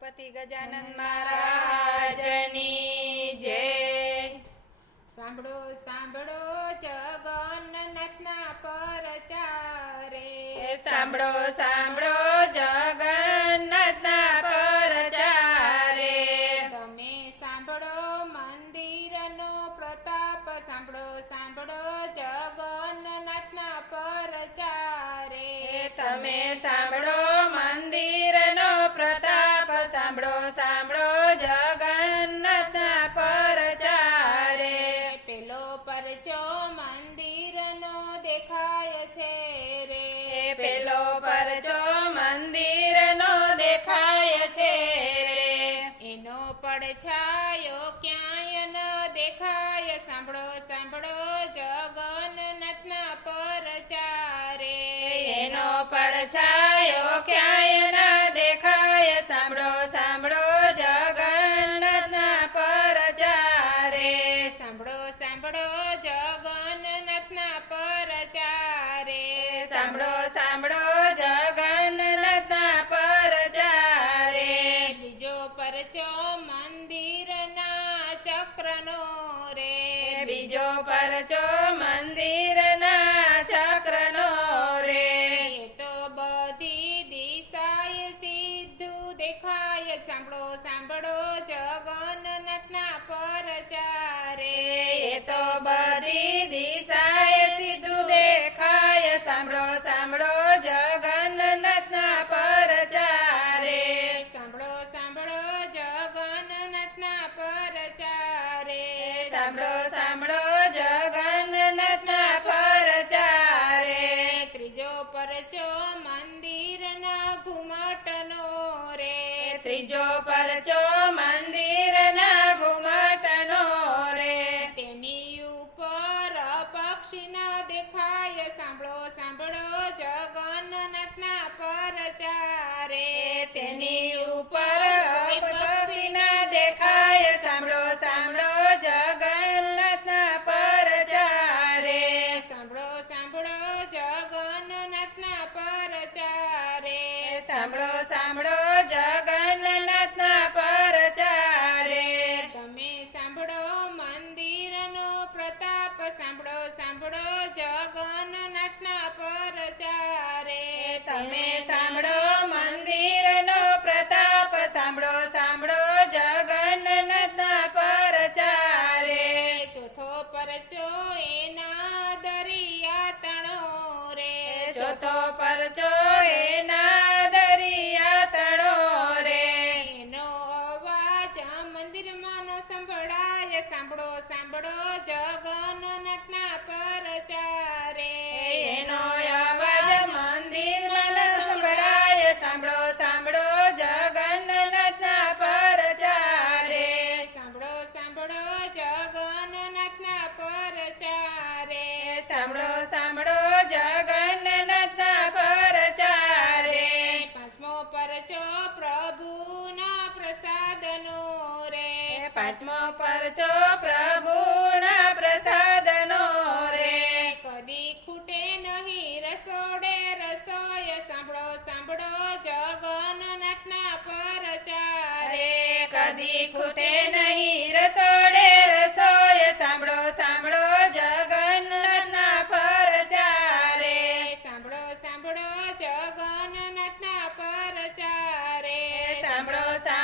ગણપતિ ગજાનન મહારાજની જય. સાંભળો સાંભળો જગન્નાથના પરચારે. સાંભળો સાંભળો જગન્નાથના પરચો મંદિરનો દેખાય છે રે. પેલો પરચો મંદિરનો દેખાય છે રે. એનો પડછાયો ક્યાંય ન દેખાય. સાંભળો સાંભળો જગન્નાથના પરચારે. એનો પડછાયો ક્યાંય સાંભળો પર ચારે એ તો બધી દિશાએ સીધું દેખાય. સાંભળો સાંભળો જગન્નાથના પરચારે. સાંભળો સાંભળો જગન્નાથના પરચારે. સાંભળો સાંભળો દેખાય સાંભળો સાંભળો જગન્નાથના પરચારે. તેની ઉપર પક્ષીના દેખાય. સાંભળો સાંભળો જગન્નાથના પરચારે. સાંભળો સાંભળો જગન્નાથના પરચારે. સાંભળો સાંભળો જગન્નાથના સાંભળો સાંભળો જગન્નાથના પરચારે પ્રભુના પ્રસાદનો રે. કદી ખૂટે નહીં રસોડે રસોય સાંભળો સાંભળો જગન્નાથના પરચારે. કદી ખૂટે નહીં રસોડે રસોય સાંભળો સાંભળો જગન્નાથના પરચારે. સાંભળો સાંભળો જગન્નાથના પરચારે. સાંભળો સાંભળો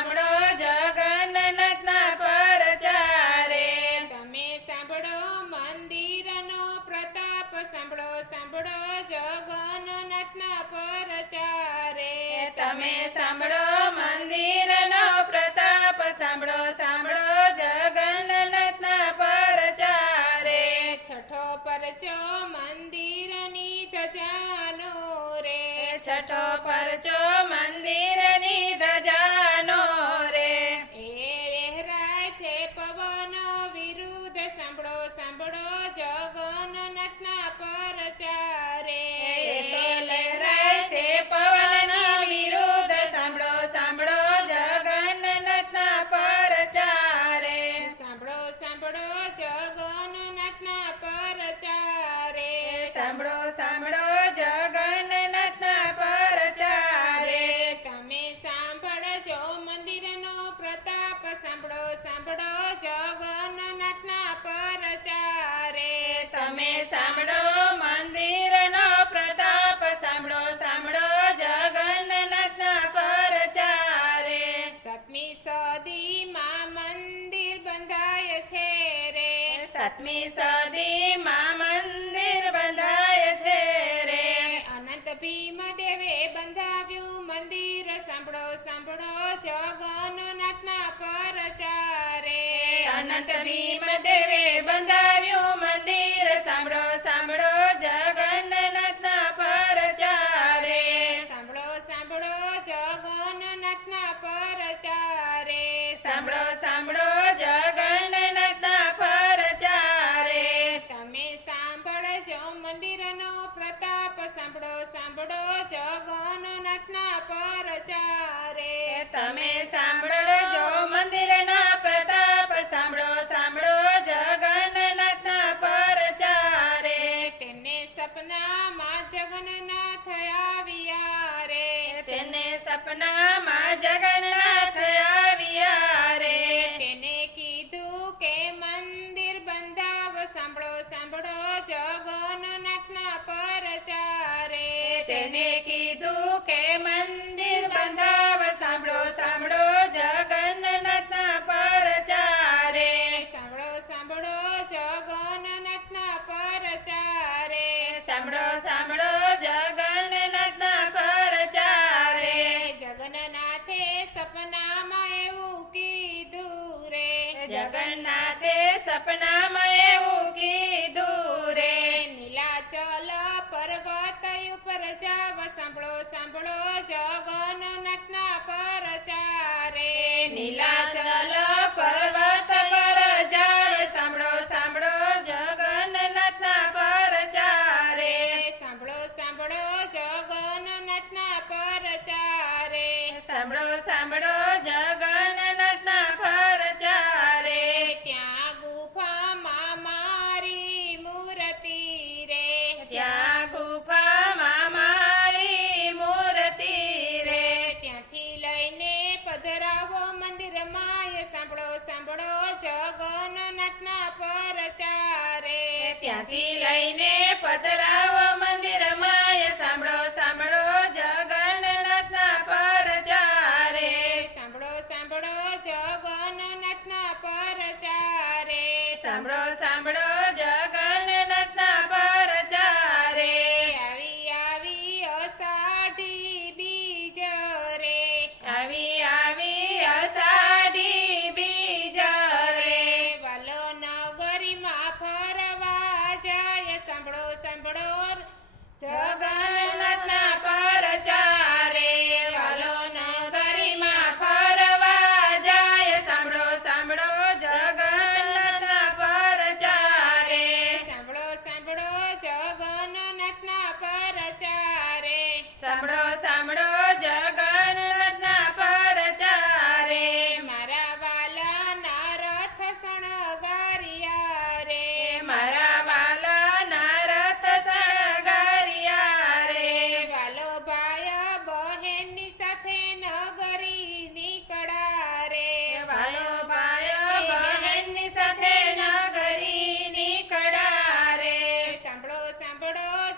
સાતમી સદીમાં મંદિર બંધાય છે રે. અનંત ભીમ દેવે બંધાવ્યું મંદિર સાંભળો સાંભળો જગન્નાથના પર ચારે અનંત ભીમ દેવે બંધાવ્યું सपना माँ जगन સપનામાં એવું કીધું રે. જગન્નાથે સપનામાં એવું કીધું હાથી લઈને પધરા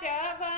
água